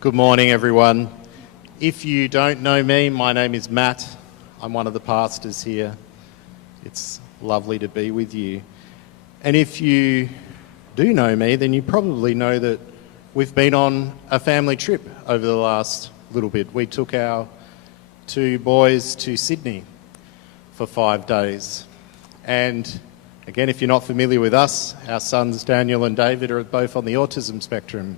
Good morning, everyone. If you don't know me, my name is Matt. I'm one of the pastors here. It's lovely to be with you. And if you do know me, then you probably know that we've been on a family trip over the last little bit. We took our two boys to Sydney for 5 days. And again, if you're not familiar with us, our sons Daniel and David are both on the autism spectrum.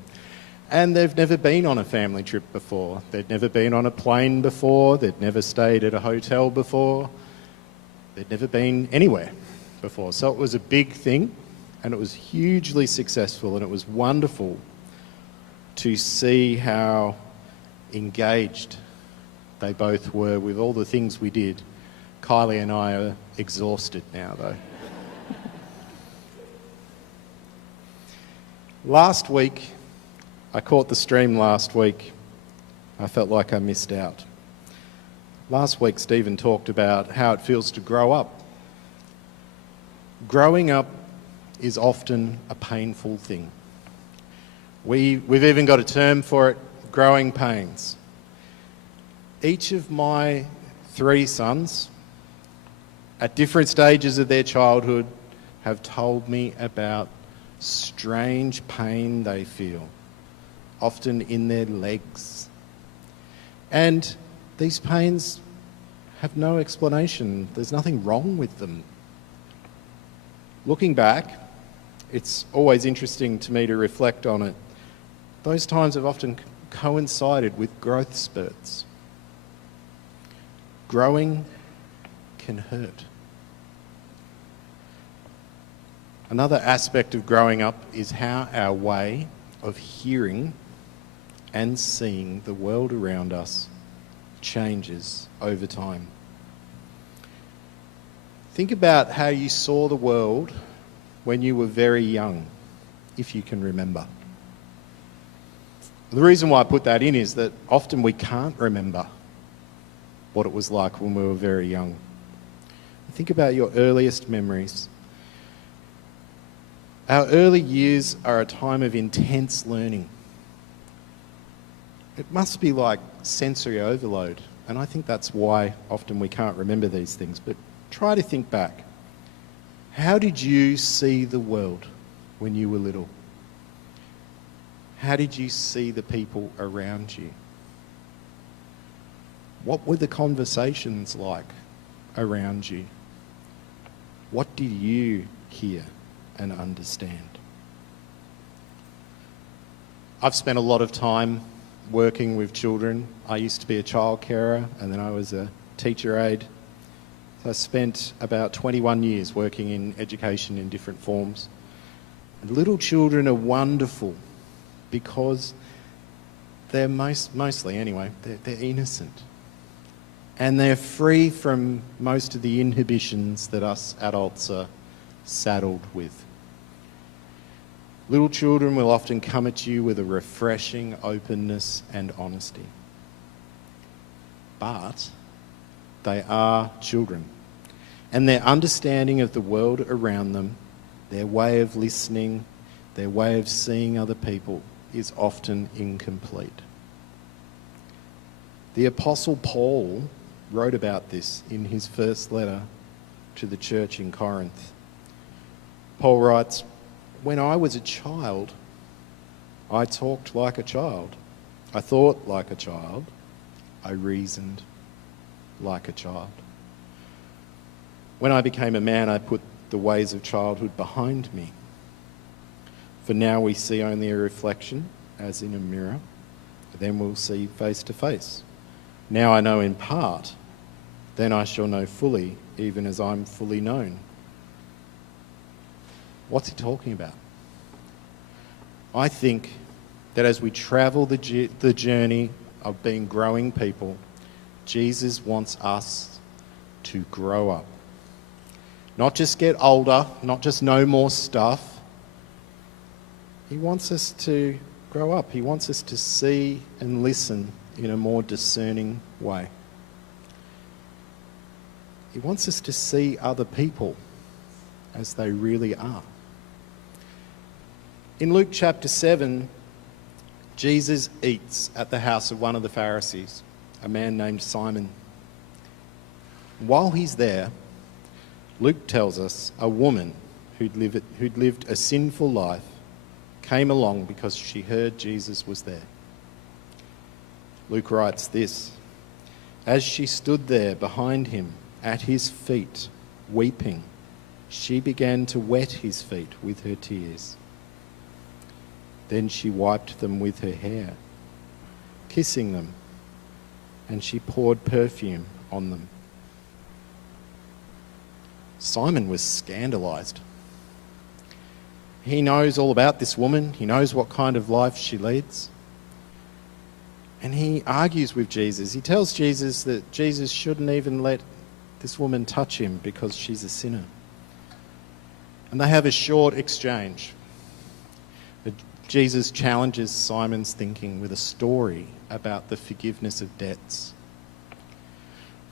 And they've never been on a family trip before. They'd never been on a plane before. They'd never stayed at a hotel before. They'd never been anywhere before. So it was a big thing, and it was hugely successful, and it was wonderful to see how engaged they both were with all the things we did. Kylie and I are exhausted now, though. Last week, I caught the stream last week. I felt like I missed out. Last week, Stephen talked about how it feels to grow up. Growing up is often a painful thing. We've even got a term for it, growing pains. Each of my 3 sons, at different stages of their childhood, have told me about strange pain they feel, often in their legs. And these pains have no explanation. There's nothing wrong with them. Looking back, it's always interesting to me to reflect on it. Those times have often coincided with growth spurts. Growing can hurt. Another aspect of growing up is how our way of hearing and seeing the world around us changes over time. Think about how you saw the world when you were very young, if you can remember. The reason why I put that in is that often we can't remember what it was like when we were very young. Think about your earliest memories. Our early years are a time of intense learning. It must be like sensory overload, and I think that's why often we can't remember these things. But try to think back. How did you see the world when you were little? How did you see the people around you? What were the conversations like around you? What did you hear and understand? I've spent a lot of time working with children. I used to be a child carer, and then I was a teacher aide. So I spent about 21 years working in education in different forms. And little children are wonderful because they're mostly anyway, they're innocent. And they're free from most of the inhibitions that us adults are saddled with. Little children will often come at you with a refreshing openness and honesty. But they are children, and their understanding of the world around them, their way of listening, their way of seeing other people is often incomplete. The Apostle Paul wrote about this in his first letter to the church in Corinth. Paul writes, "When I was a child, I talked like a child. I thought like a child. I reasoned like a child. When I became a man, I put the ways of childhood behind me. For now we see only a reflection, as in a mirror. Then we'll see face to face. Now I know in part, then I shall know fully, even as I'm fully known." What's he talking about? I think that as we travel the journey of being growing people, Jesus wants us to grow up. Not just get older, not just know more stuff. He wants us to grow up. He wants us to see and listen in a more discerning way. He wants us to see other people as they really are. In Luke chapter 7, Jesus eats at the house of one of the Pharisees, a man named Simon. While he's there, Luke tells us a woman who'd lived a sinful life came along because she heard Jesus was there. Luke writes this: as she stood there behind him at his feet, weeping, she began to wet his feet with her tears. Then she wiped them with her hair, kissing them, and she poured perfume on them. Simon was scandalized. He knows all about this woman. He knows what kind of life she leads. And he argues with Jesus. He tells Jesus that Jesus shouldn't even let this woman touch him because she's a sinner. And they have a short exchange. Jesus challenges Simon's thinking with a story about the forgiveness of debts.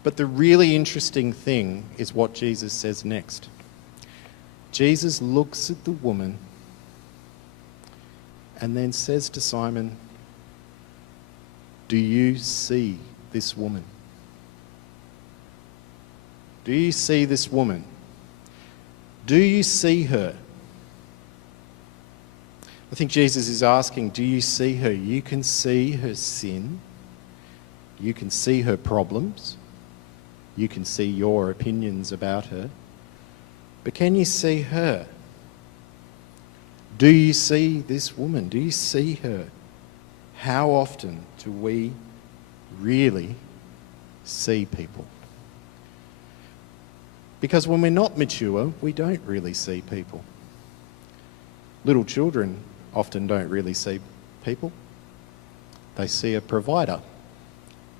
But the really interesting thing is what Jesus says next. Jesus looks at the woman and then says to Simon, "Do you see this woman? Do you see this woman? Do you see her?" I think Jesus is asking, do you see her? You can see her sin. You can see her problems. You can see your opinions about her. But can you see her? Do you see this woman? Do you see her? How often do we really see people? Because when we're not mature, we don't really see people. Little children often don't really see people. They see a provider,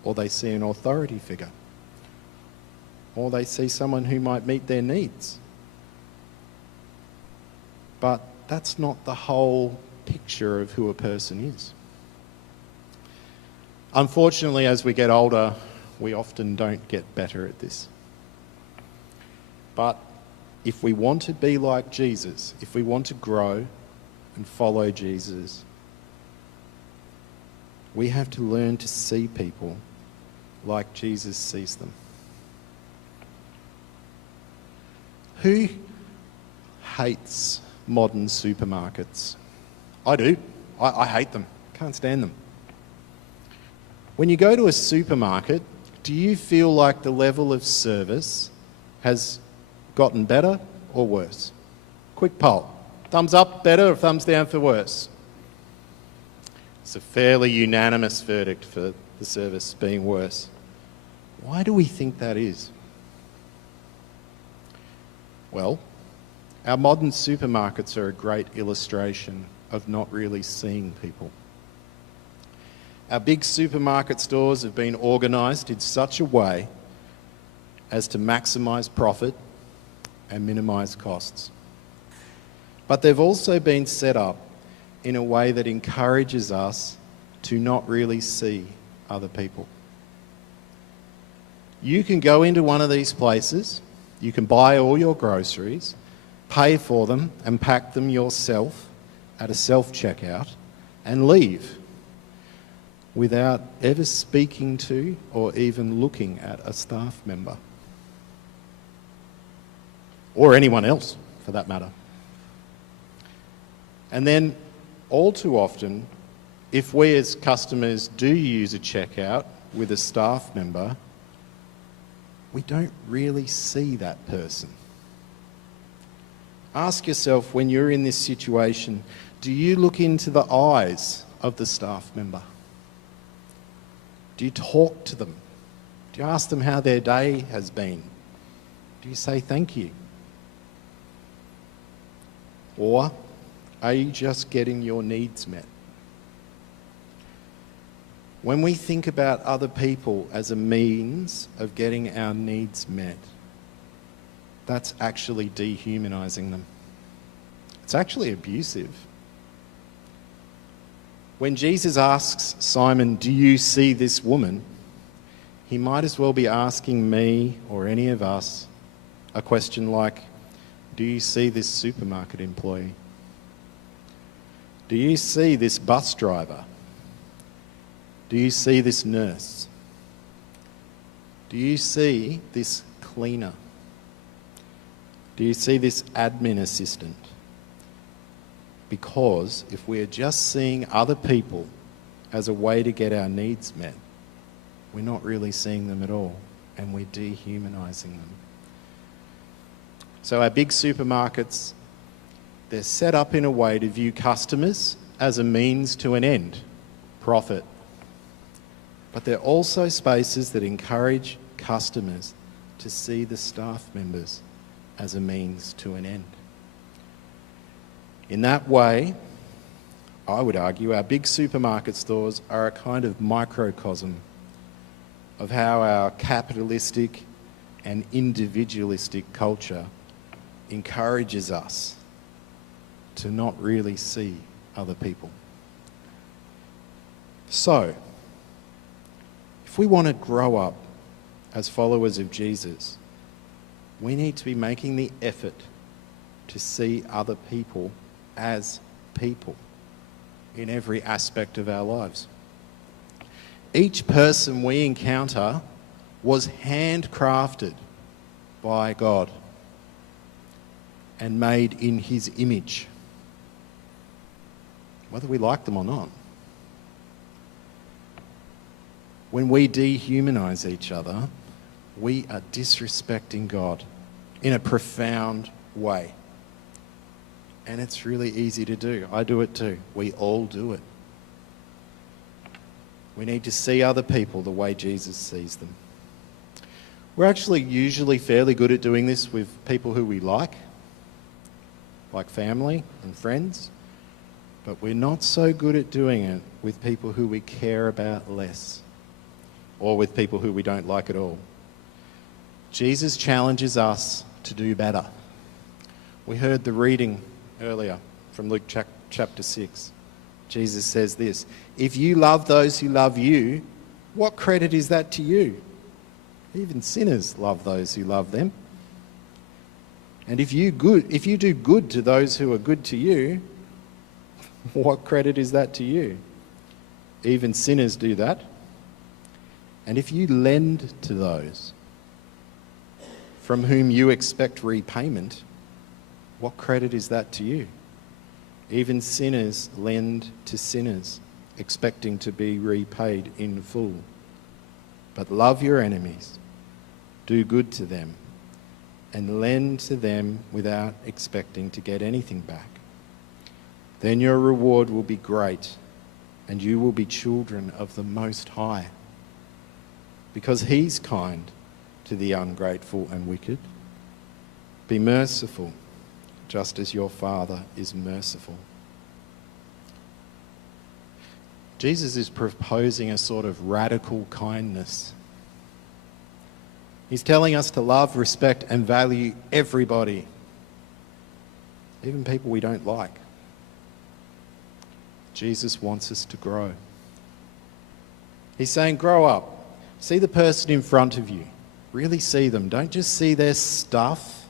or they see an authority figure, or they see someone who might meet their needs. But that's not the whole picture of who a person is. Unfortunately, as we get older, we often don't get better at this. But if we want to be like Jesus, if we want to grow and follow Jesus, we have to learn to see people like Jesus sees them. Who hates modern supermarkets? I do. I hate them. Can't stand them. When you go to a supermarket, do you feel like the level of service has gotten better or worse? Quick poll. Thumbs up better or thumbs down for worse? It's a fairly unanimous verdict for the service being worse. Why do we think that is? Well, our modern supermarkets are a great illustration of not really seeing people. Our big supermarket stores have been organised in such a way as to maximise profit and minimise costs. But they've also been set up in a way that encourages us to not really see other people. You can go into one of these places, you can buy all your groceries, pay for them and pack them yourself at a self-checkout and leave without ever speaking to or even looking at a staff member. Or anyone else, for that matter. And then, all too often, if we as customers do use a checkout with a staff member, we don't really see that person. Ask yourself, when you're in this situation, do you look into the eyes of the staff member? Do you talk to them? Do you ask them how their day has been? Do you say thank you? Or are you just getting your needs met? When we think about other people as a means of getting our needs met, that's actually dehumanising them. It's actually abusive. When Jesus asks Simon, "Do you see this woman?" he might as well be asking me or any of us a question like, "Do you see this supermarket employee? Do you see this bus driver Do you see this nurse? Do you see this cleaner? Do you see this admin assistant? Because if we are just seeing other people as a way to get our needs met, we're not really seeing them at all, and we're dehumanising them. So our big supermarkets, they're set up in a way to view customers as a means to an end, profit. But they're also spaces that encourage customers to see the staff members as a means to an end. In that way, I would argue our big supermarket stores are a kind of microcosm of how our capitalistic and individualistic culture encourages us to not really see other people. So, if we want to grow up as followers of Jesus, we need to be making the effort to see other people as people in every aspect of our lives. Each person we encounter was handcrafted by God and made in his image, whether we like them or not. When we dehumanize each other, we are disrespecting God in a profound way. And it's really easy to do. I do it too. We all do it. We need to see other people the way Jesus sees them. We're actually usually fairly good at doing this with people who we like family and friends, but we're not so good at doing it with people who we care about less, or with people who we don't like at all. Jesus challenges us to do better. We heard the reading earlier from Luke chapter 6. Jesus says this, "If you love those who love you, what credit is that to you? Even sinners love those who love them. And if you do good to those who are good to you, what credit is that to you? Even sinners do that. And if you lend to those from whom you expect repayment, what credit is that to you? Even sinners lend to sinners, expecting to be repaid in full. But love your enemies, do good to them, and lend to them without expecting to get anything back. Then your reward will be great, and you will be children of the Most High, because he's kind to the ungrateful and wicked. Be merciful, just as your Father is merciful." Jesus is proposing a sort of radical kindness. He's telling us to love, respect, and value everybody, even people we don't like. Jesus wants us to grow. He's saying, grow up. See the person in front of you. Really see them. Don't just see their stuff,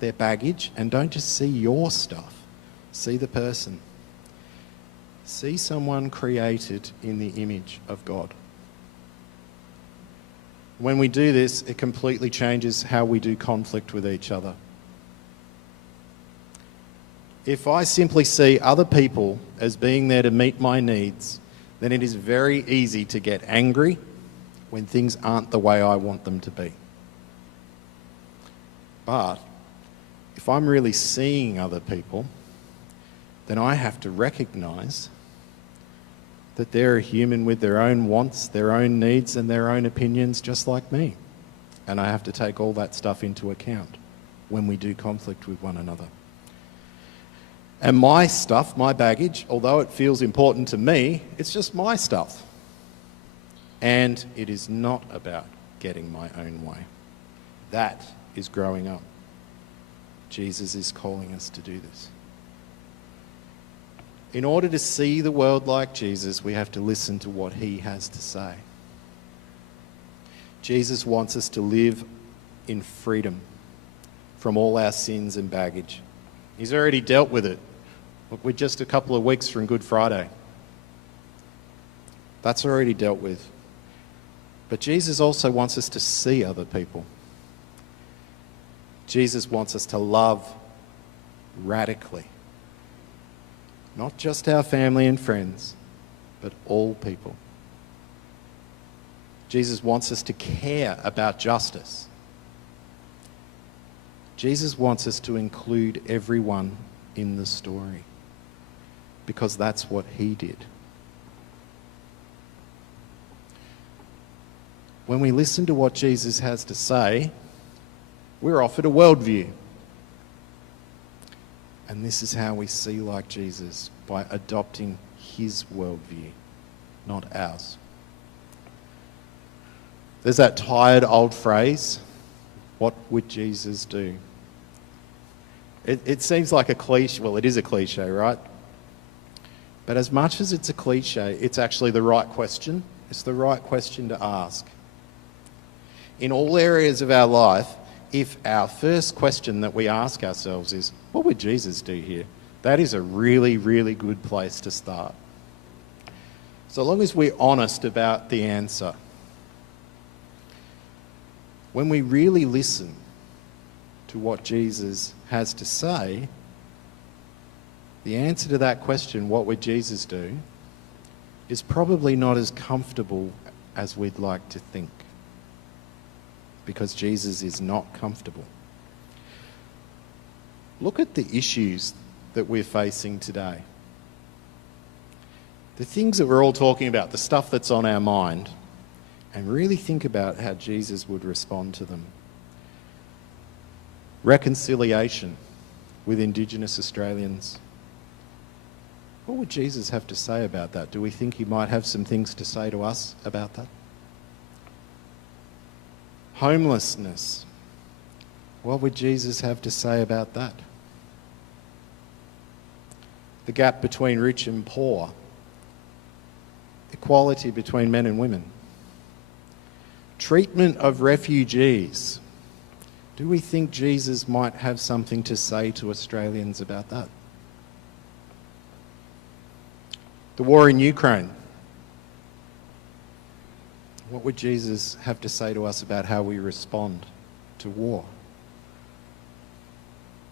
their baggage, and don't just see your stuff. See the person. See someone created in the image of God. When we do this, it completely changes how we do conflict with each other. If I simply see other people as being there to meet my needs, then it is very easy to get angry when things aren't the way I want them to be. But if I'm really seeing other people, then I have to recognise that they're a human with their own wants, their own needs, and their own opinions just like me. And I have to take all that stuff into account when we do conflict with one another. And my stuff, my baggage, although it feels important to me, it's just my stuff. And it is not about getting my own way. That is growing up. Jesus is calling us to do this. In order to see the world like Jesus, we have to listen to what he has to say. Jesus wants us to live in freedom from all our sins and baggage. He's already dealt with it. Look, we're just a couple of weeks from Good Friday. That's already dealt with. But Jesus also wants us to see other people. Jesus wants us to love radically. Not just our family and friends, but all people. Jesus wants us to care about justice. Jesus wants us to include everyone in the story, because that's what he did. When we listen to what Jesus has to say, we're offered a worldview. And this is how we see like Jesus, by adopting his worldview, not ours. There's that tired old phrase, what would Jesus do? It seems like a cliche. Well, it is a cliche, right? But as much as it's a cliche, it's actually the right question. It's the right question to ask. In all areas of our life, if our first question that we ask ourselves is, what would Jesus do here? That is a really, really good place to start. So long as we're honest about the answer. When we really listen to what Jesus has to say, the answer to that question, what would Jesus do, is probably not as comfortable as we'd like to think. Because Jesus is not comfortable. Look at the issues that we're facing today. The things that we're all talking about, the stuff that's on our mind, and really think about how Jesus would respond to them. Reconciliation with Indigenous Australians. What would Jesus have to say about that? Do we think he might have some things to say to us about that? Homelessness. What would Jesus have to say about that? The gap between rich and poor. Equality between men and women. Treatment of refugees. Do we think Jesus might have something to say to Australians about that? The war in Ukraine. What would Jesus have to say to us about how we respond to war?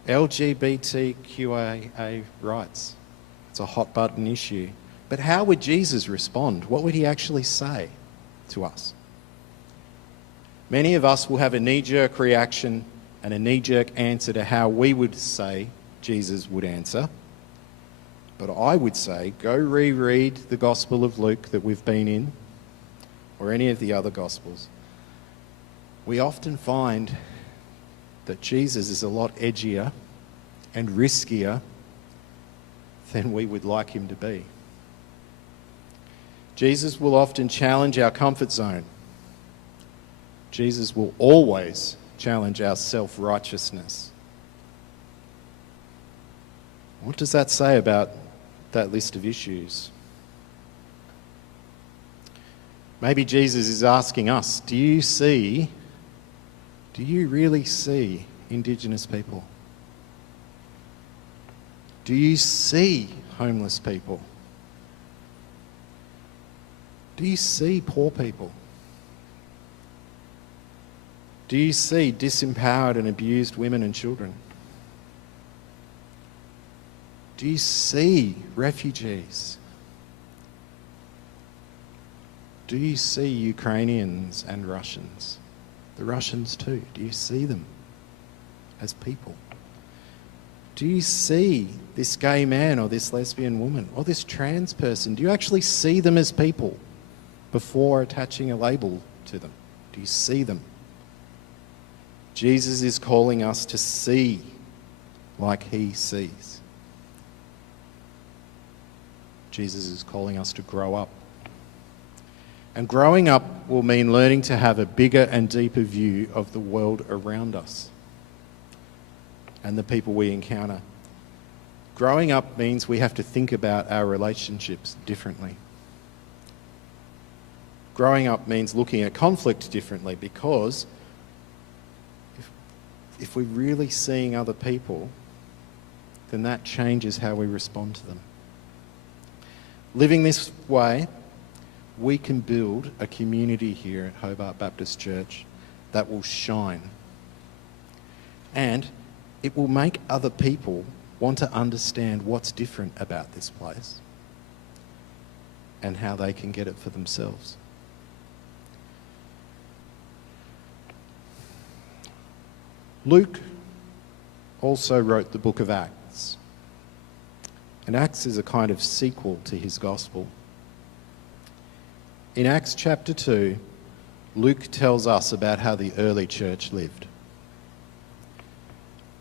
LGBTQIA rights. It's a hot button issue. But how would Jesus respond? What would he actually say to us? Many of us will have a knee-jerk reaction and a knee-jerk answer to how we would say Jesus would answer. But I would say, go reread the Gospel of Luke that we've been in, or any of the other Gospels. We often find that Jesus is a lot edgier and riskier than we would like him to be. Jesus will often challenge our comfort zone. Jesus will always challenge our self-righteousness. What does that say about that list of issues? Maybe Jesus is asking us, do you really see Indigenous people? Do you see homeless people? Do you see poor people? Do you see disempowered and abused women and children? Do you see refugees? Do you see Ukrainians and Russians? The Russians too. Do you see them as people? Do you see this gay man or this lesbian woman or this trans person? Do you actually see them as people before attaching a label to them? Do you see them? Jesus is calling us to see like he sees. Jesus is calling us to grow up. And growing up will mean learning to have a bigger and deeper view of the world around us and the people we encounter. Growing up means we have to think about our relationships differently. Growing up means looking at conflict differently, because if we're really seeing other people, then that changes how we respond to them. Living this way we can build a community here at Hobart Baptist Church that will shine. And it will make other people want to understand what's different about this place and how they can get it for themselves. Luke also wrote the book of Acts. And Acts is a kind of sequel to his gospel. In Acts chapter 2, Luke tells us about how the early church lived.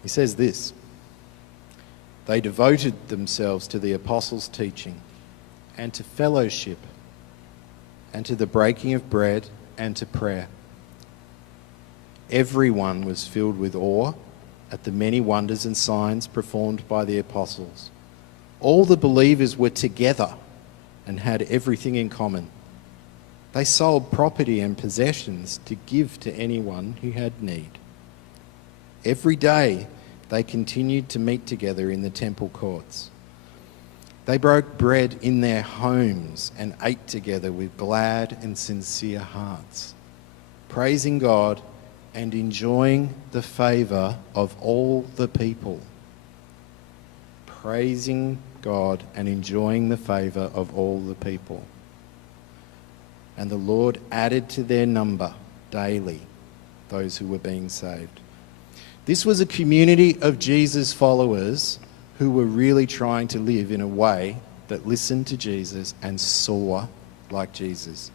He says this: they devoted themselves to the apostles' teaching and to fellowship and to the breaking of bread and to prayer. Everyone was filled with awe at the many wonders and signs performed by the apostles. All the believers were together and had everything in common. They sold property and possessions to give to anyone who had need. Every day they continued to meet together in the temple courts. They broke bread in their homes and ate together with glad and sincere hearts, praising God and enjoying the favour of all the people. Praising God and enjoying the favour of all the people. And the Lord added to their number daily those who were being saved. This was a community of Jesus followers who were really trying to live in a way that listened to Jesus and saw like Jesus.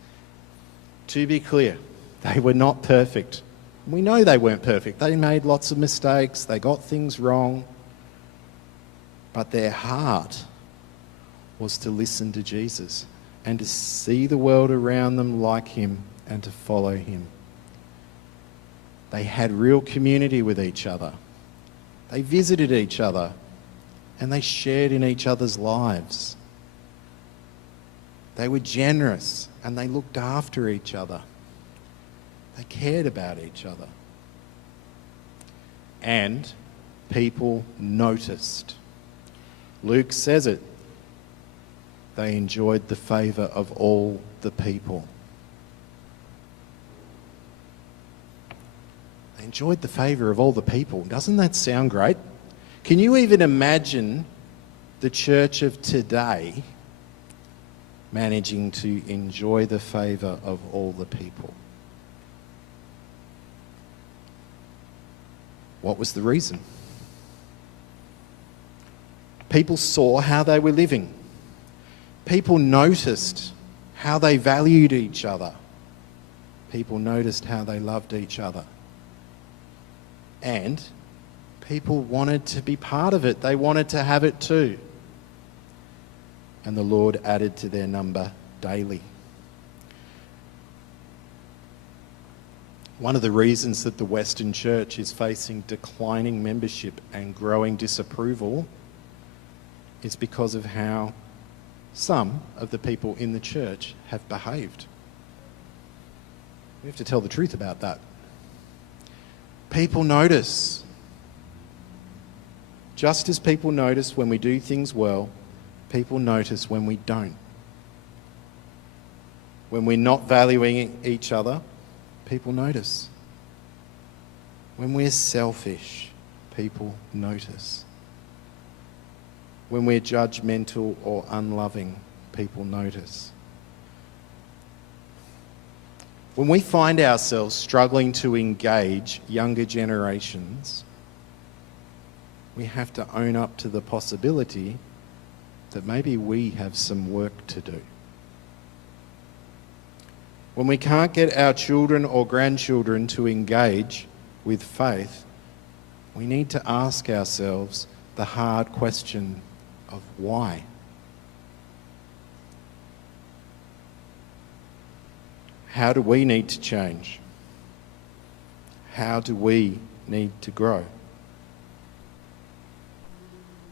To be clear, they were not perfect. We know they weren't perfect. They made lots of mistakes. They got things wrong. But their heart was to listen to Jesus and to see the world around them like him and to follow him. They had real community with each other. They visited each other and they shared in each other's lives. They were generous and they looked after each other. They cared about each other. And people noticed. Luke says it. They enjoyed the favour of all the people. They enjoyed the favour of all the people. Doesn't that sound great? Can you even imagine the church of today managing to enjoy the favour of all the people? What was the reason? People saw how they were living. People noticed how they valued each other. People noticed how they loved each other. And people wanted to be part of it. They wanted to have it too. And the Lord added to their number daily. One of the reasons that the Western Church is facing declining membership and growing disapproval is because of how some of the people in the church have behaved. We have to tell the truth about that. People notice. Just as people notice when we do things well, people notice when we don't. When we're not valuing each other, people notice. When we're selfish, people notice. When we're judgmental or unloving, people notice. When we find ourselves struggling to engage younger generations, we have to own up to the possibility that maybe we have some work to do. When we can't get our children or grandchildren to engage with faith, we need to ask ourselves the hard question of why. How do we need to change? How do we need to grow?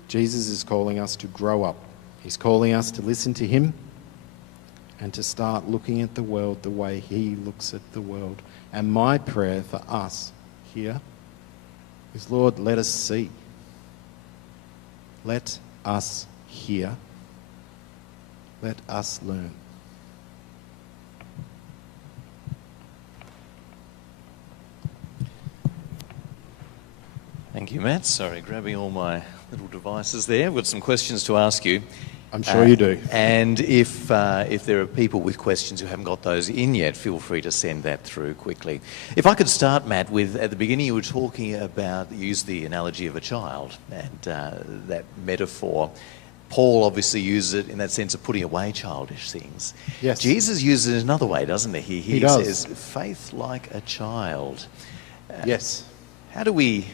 Jesus is calling us to grow up. He's calling us to listen to him and to start looking at the world the way he looks at the world. And my prayer for us here is, Lord, let us see. Let us hear. Let us learn. Thank you, Matt. Sorry, grabbing all my little devices there. I've got some questions to ask you. I'm sure you do. And if there are people with questions who haven't got those in yet, feel free to send that through quickly. If I could start, Matt, with at the beginning you were talking about, you used the analogy of a child and that metaphor. Paul obviously uses it in that sense of putting away childish things. Yes. Jesus uses it another way, doesn't he? He does. Says, faith like a child. Yes. How do we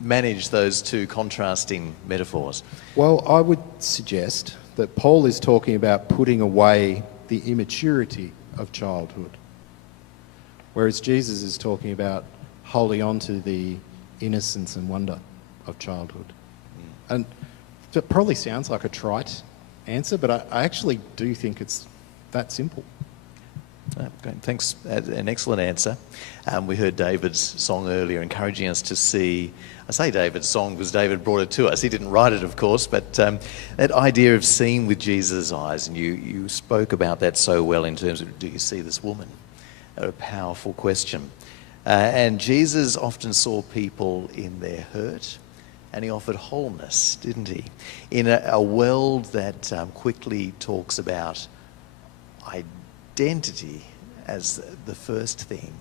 manage those two contrasting metaphors? Well, I would suggest that Paul is talking about putting away the immaturity of childhood, whereas Jesus is talking about holding on to the innocence and wonder of childhood. And it probably sounds like a trite answer, but I actually do think it's that simple. Great. Thanks. An excellent answer. We heard David's song earlier encouraging us to see, I say David's song because David brought it to us. He didn't write it, of course, but that idea of seeing with Jesus' eyes, and you spoke about that so well in terms of, do you see this woman? A powerful question. And Jesus often saw people in their hurt, and he offered wholeness, didn't he? In a world that quickly talks about identity as the first thing,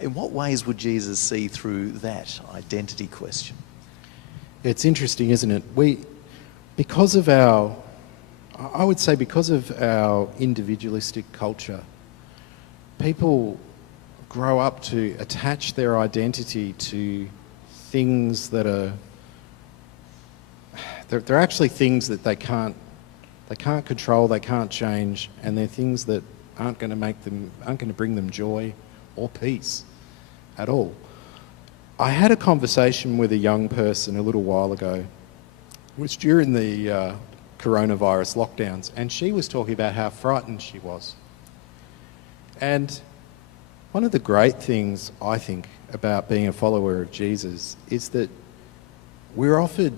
in what ways would Jesus see through that identity question? It's interesting, isn't it? Because of our individualistic culture, people grow up to attach their identity to things that are, they're actually things that they can't control, they can't change, and they're things that aren't going to bring them joy or peace at all. I had a conversation with a young person a little while ago. It was during the coronavirus lockdowns, and she was talking about how frightened she was. And one of the great things, I think, about being a follower of Jesus is that we're offered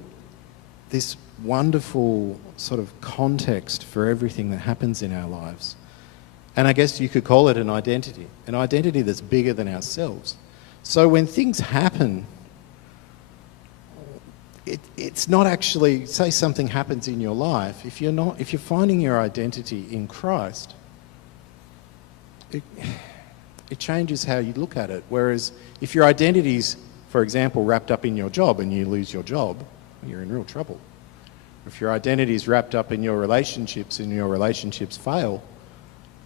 this wonderful sort of context for everything that happens in our lives. And I guess you could call it an identity that's bigger than ourselves. So when things happen, it's not actually, say something happens in your life, if you're finding your identity in Christ, it changes how you look at it. Whereas if your identity's, for example, wrapped up in your job and you lose your job, you're in real trouble. If your identity is wrapped up in your relationships and your relationships fail,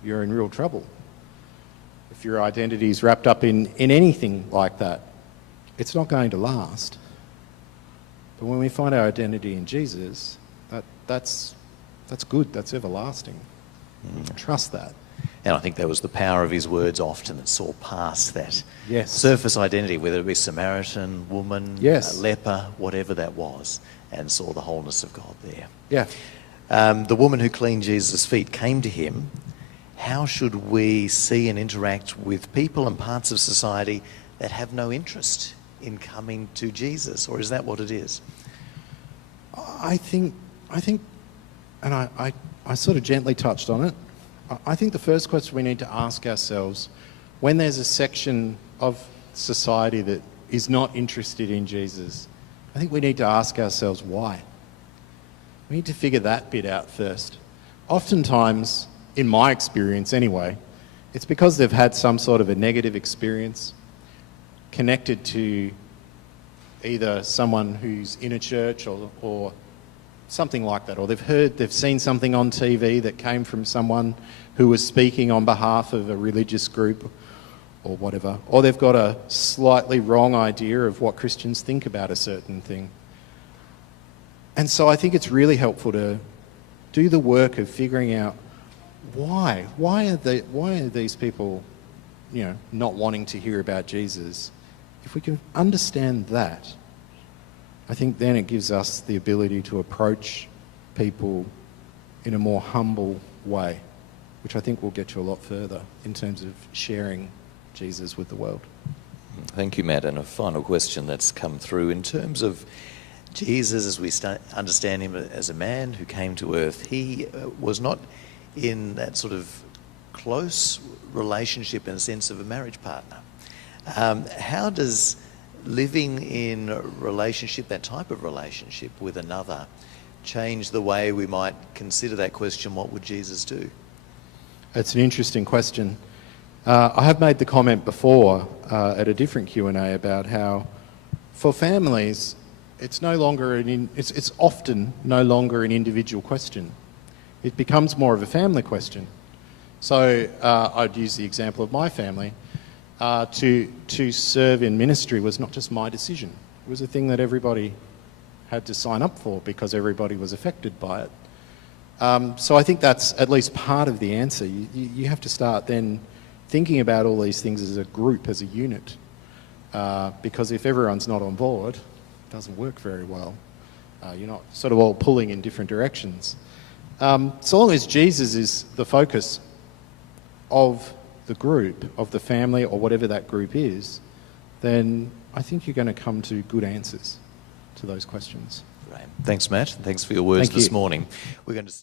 you're in real trouble. If your identity is wrapped up in anything like that, it's not going to last. But when we find our identity in Jesus, that's good, that's everlasting. Trust that. And I think that was the power of his words often that saw past that Yes. surface identity, whether it be Samaritan, woman, Yes. leper, whatever that was, and saw the wholeness of God there. Yeah. The woman who cleaned Jesus' feet came to him. How should we see and interact with people and parts of society that have no interest in coming to Jesus? Or is that what it is? I think, and I sort of gently touched on it. I think the first question we need to ask ourselves, when there's a section of society that is not interested in Jesus, I think we need to ask ourselves why. We need to figure that bit out first. Oftentimes, in my experience anyway, it's because they've had some sort of a negative experience connected to either someone who's in a church or something like that, or they've seen something on TV that came from someone who was speaking on behalf of a religious group or whatever, or they've got a slightly wrong idea of what Christians think about a certain thing. And so I think it's really helpful to do the work of figuring out why are these people, not wanting to hear about Jesus. If we can understand that, I think then it gives us the ability to approach people in a more humble way, which I think will get you a lot further in terms of sharing Jesus with the world. Thank you, Matt. And a final question that's come through in terms of Jesus, as we understand him as a man who came to earth, he was not in that sort of close relationship in a sense of a marriage partner. How does living in a relationship, that type of relationship with another, change the way we might consider that question, what would Jesus do? It's an interesting question. I have made the comment before at a different Q&A about how for families, it's often no longer an individual question. It becomes more of a family question. So I'd use the example of my family. To serve in ministry was not just my decision. It was a thing that everybody had to sign up for because everybody was affected by it. So I think that's at least part of the answer. You have to start then thinking about all these things as a group, as a unit, because if everyone's not on board, it doesn't work very well. You're not sort of all pulling in different directions. So long as Jesus is the focus of the group, of the family, or whatever that group is, then I think you're going to come to good answers to those questions. Great. Thanks, Matt. Thanks for your words Thank you. this morning. We're going to